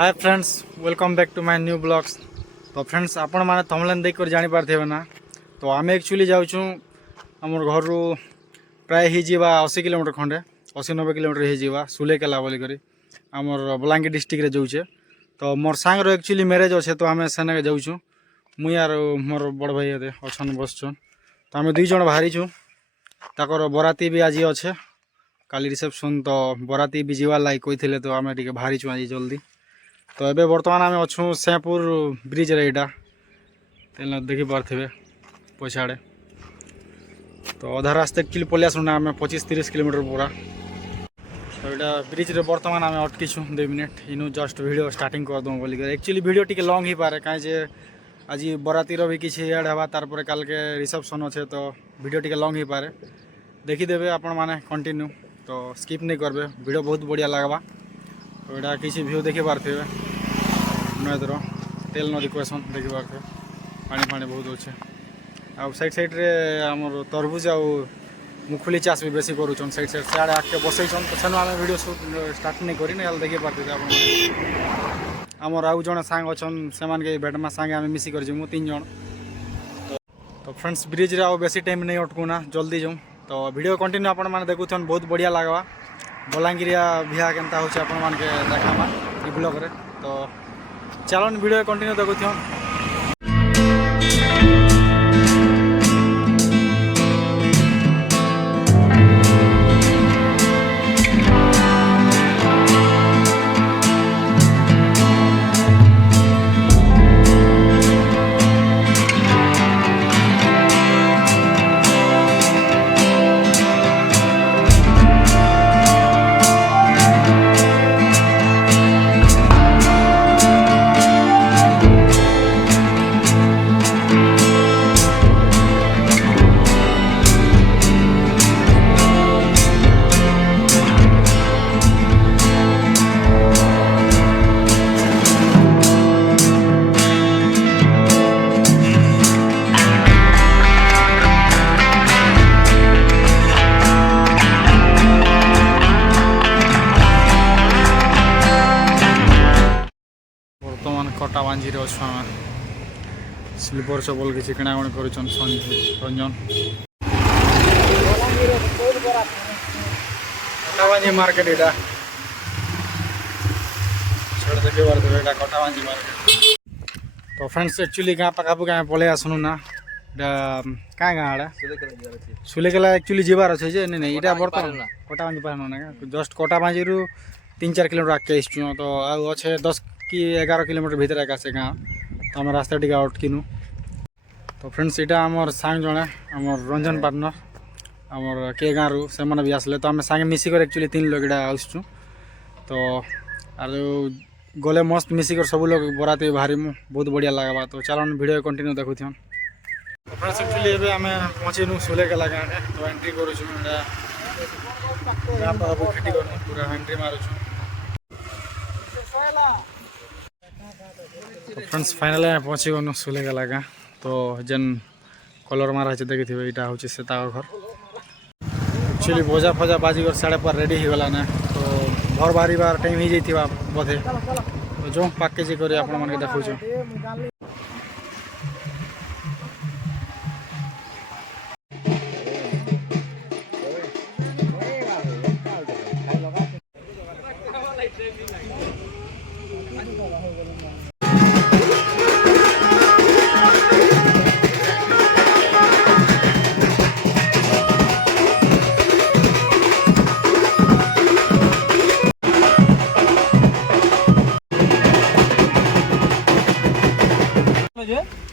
Hi friends, welcome back to my new blogs. तो friends आपण मैंने थंबनेल देख कर जानी पारथिबे ना। तो आम एक्चुअली जाऊँ आमर घर प्राय ही 80 किलोमीटर खंडे 80-90 किलोमीटर ही सुलेकेला बोलिक आमर बलांगीर डिस्ट्रिक्ट रे जाऊे। तो मोर सांग एक्चुअली मैरेज अच्छे तो आम सेने जाऊँ मुई यार मोर बड़ भाई अच्छा बसचन। तो आम 2 जन बाहरी छूँ ताकर बराती भी आज अच्छे काली रिसेप्शन। तो बराती भी जीवार लाग कही तो आम टे बाहरी छूँ आज जल्दी। तो एबे बर्तमान आम अच्छू सेपुर ब्रिज रे एटा देखी पारे पछाड़े। तो अधा रास्ते एक्चुअली पलि आसना आम 25-30 किलोमीटर पूरा। तो यहाँ ब्रिज रे बर्तमान आम अटकीछू 2 मिनिट इनु जस्ट वीडियो स्टार्टिंग करदूँ बोलिक। एक्चुअली वीडियो टी लंग ही पारे कहीं आज बरातीर भी किसी एड हवा तार काल के रिसेप्शन अच्छे तो वीडियो टी लंग ही पारे। देखीदे आपण मैंने कंटिन्यू तो स्किप नहीं करबे, वीडियो बहुत बढ़िया लगवा। तो यहाँ किसी व्यू देखी पारे नदीर तेल नदी क्वेश्चन देखी पारे पानी फाणी बहुत अच्छे। आउ साइड साइड रे आमर तरबुज आउ मुखुली चाष भी बेसी करूँ साइड साइड सियाड़े आके बसईन। तो सेनु आम वीडियो शूट स्टार्ट नहीं करें देखी पारे आमर आउ जड़े सांग अच्छन से बेटमा सांगे आम मिसिक 3 जन। तो फ्रेंड्स ब्रिज रे आउ बेसी टाइम नहीं अटकुना जल्दी जाऊँ। तो वीडियो कंटिन्यू आपण मैंने देखुन बहुत बढ़िया लगवा। बलांगीरिया बिहा केनता हो देखामा ई ब्लॉग रे। तो चलन वीडियो कंटिन्यू देखुन। कटा बांझी अच्छु आम स्लीपर चपल किसी किणाकुणी कर रंजन कटा बांझी मार्केट यहाँ देखी पारे कटा बांझी मार्केट। तो फ्रेंड्स एक्चुअली गाँ पाखापाखि आम पलि आसनु ना क्या गाँ आड़ा सुलेकेला एक्चुअली जीवार अच्छे जे नहीं यहाँ बर्तमान कटा बांझी पार ना जस्ट कटा बांझी 3-4 किलोमीटर आगे आसचु। तो आउ अच्छे 10 कि 11 किलोमीटर भीतर एका से गाँ। तो आम रास्ता टी अटकिनु। तो फ्रेंड्स यहाँ आमर सांग जड़े आमर रंजन पार्टनर आमर के गाँव रू से भी आसले। तो आम सांगे मिसिकर एक्चुअली 3 लोग यहाँ आसचु। तो आर गले मस्त मिसिकर सब लोग बराती बाहरी बहुत बढ़िया लगवा। तो चलन वीडियो कंटिन्यू देखुन। तो फ्रेंड्स एक्चुअली एबे आम पहुँचीनु सुलेकेला गाँव। तो एंट्री करूँ गाँ पाखु खेती कर पूरा एंट्री मारुछु। तो फ्रेंड्स फाइनल पहुँची गनु सुलेकेला गाँ। तो जेन कलर मारा है देखी थे यहाँ हूँ से घर एक्चुअली भजा फजा बाजीगर 4:30 रेडी हो गला ना। तो घर बाहर बार टाइम ही जाइए बोधे। तो जो पाके जी कर आपण माने देखु।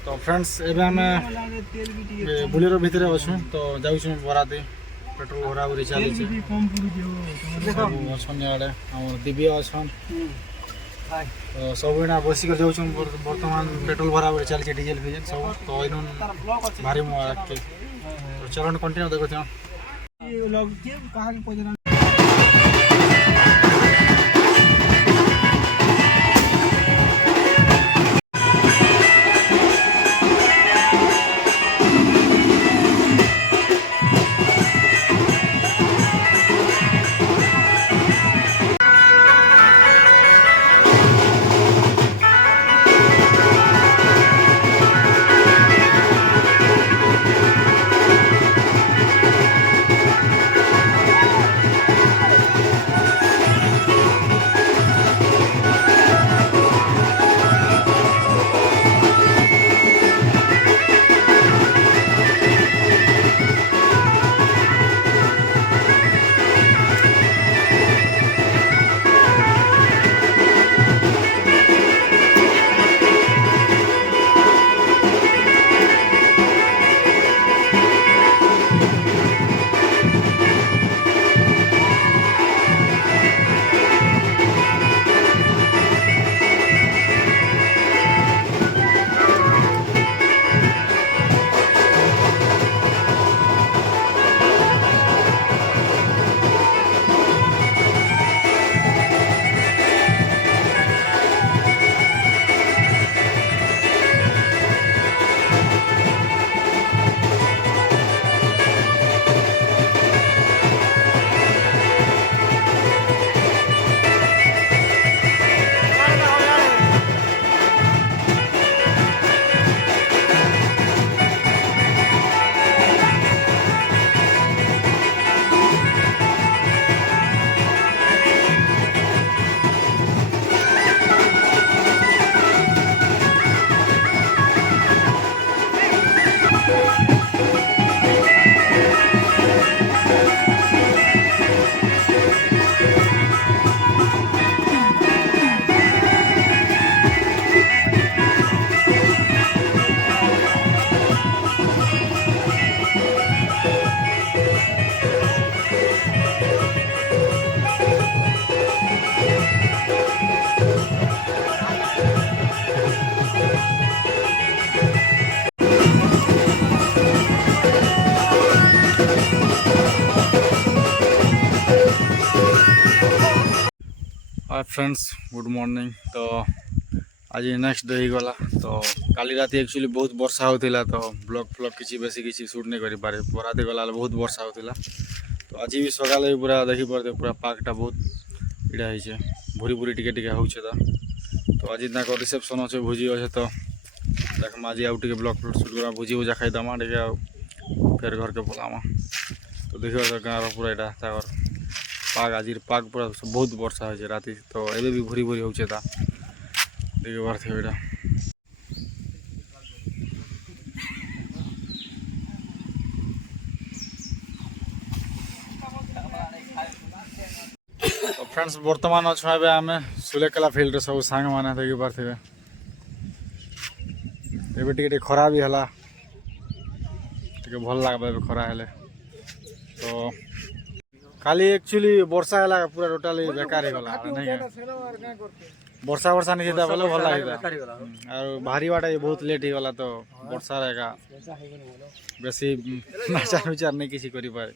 तो फ्रेंड्स एबे आम बुलेरो भितर अच्छु। तो जाऊँ बराती पेट्रोल भरा भरी चली आड़े दिव्य अच्छा। तो सब इना बसिक जाऊँ बर्तमान पेट्रोल भरा भरी चलती डीजेल फिजेल सब। तो इन भारी मुझे तो चलन कंटिन्यू देखो। Hi friends good morning. तो आज नेक्स्ट डे ही गला तो काली राति एक्चुअली बहुत वर्षा होता तो ब्लॉग फ्लॉग किसी बेसी किसी शूट नहीं करि पारे राति गला बहुत वर्षा होता। तो आज भी सकाल पूरा देखी पारे पूरा पार्कटा बहुत इड़ा है भूरी भूरी टिके होचे तो आज ना रिसेप्शन अच्छे भोजी अच्छे तो देख आज आउ टे ब्लॉग फ्लॉग शूट करा भोजी भुजा खाईदमा टे फिर घर के पलामा। तो देखिए गाँव पूरा यहाँ ताकर पाग आज पाग पूरा बहुत वर्षा हो राति तो एबे भी भूरी भूरी होचे ता देखिए बार थे बेटा। तो फ्रेंड्स वर्तमान अच्छा एबे आमे सुलेकला फील्ड रे सब सांग माने देखि बार थे एबे टिके खरा भी हला टिके भल लागबे खरा हेले। तो खाली एक्चुअली वर्षा है पूरा टोटाली बेकार ही गला नहीं वर्षा वर्षा नहीं था बोले भल लगे और भारी बाटा ये बहुत लेट ही गला तो वर्षा रहेगा बेसी विचार विचार नहीं किसी करी पाए।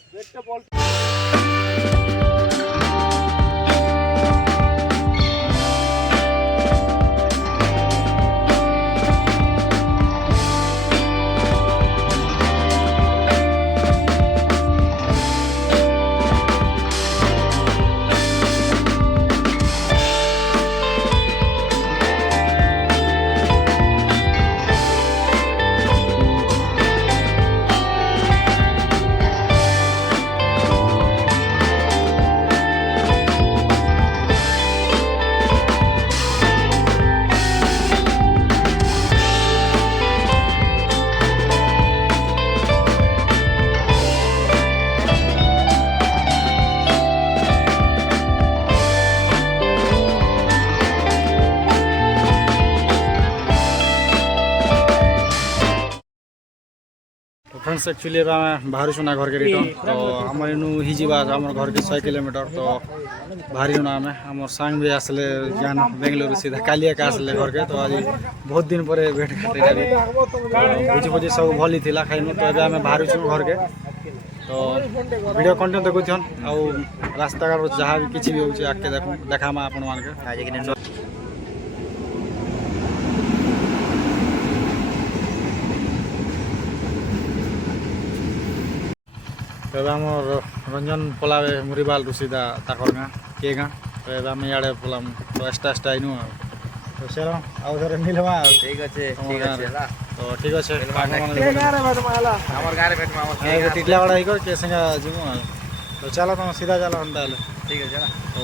फ्रेंड्स एक्चुअली बाहर सुना घर के रिटर्न तो आम इनू हिजा आम घर के 100 किलोमीटर तो बाहरी ना आम आम सांग भी आसले जान बेंगलुरु सीधा कालिया का आसले घर के तो आज बहुत दिन पर भेट भोजी भोजी सब भल ही खाइन तो ये आम बाहर घर के तो वीडियो कंटेंट देखुन आउ रास्ता जहाँ भी किसी भी हो आगे देखा आपण मान तो आम रंजन पलावे मुरीबाल रुसीदा ताकर गाँ के गाँ तो ये आम इे पलाम तो एक्सट्रा इनू तो चल आउ थे मिलवा ठीक अच्छे तो ठीक अच्छे टिकला बड़ा ही कर संगे जीमु तो चलो तुम सीधा चलो अंदा ठीक है हो।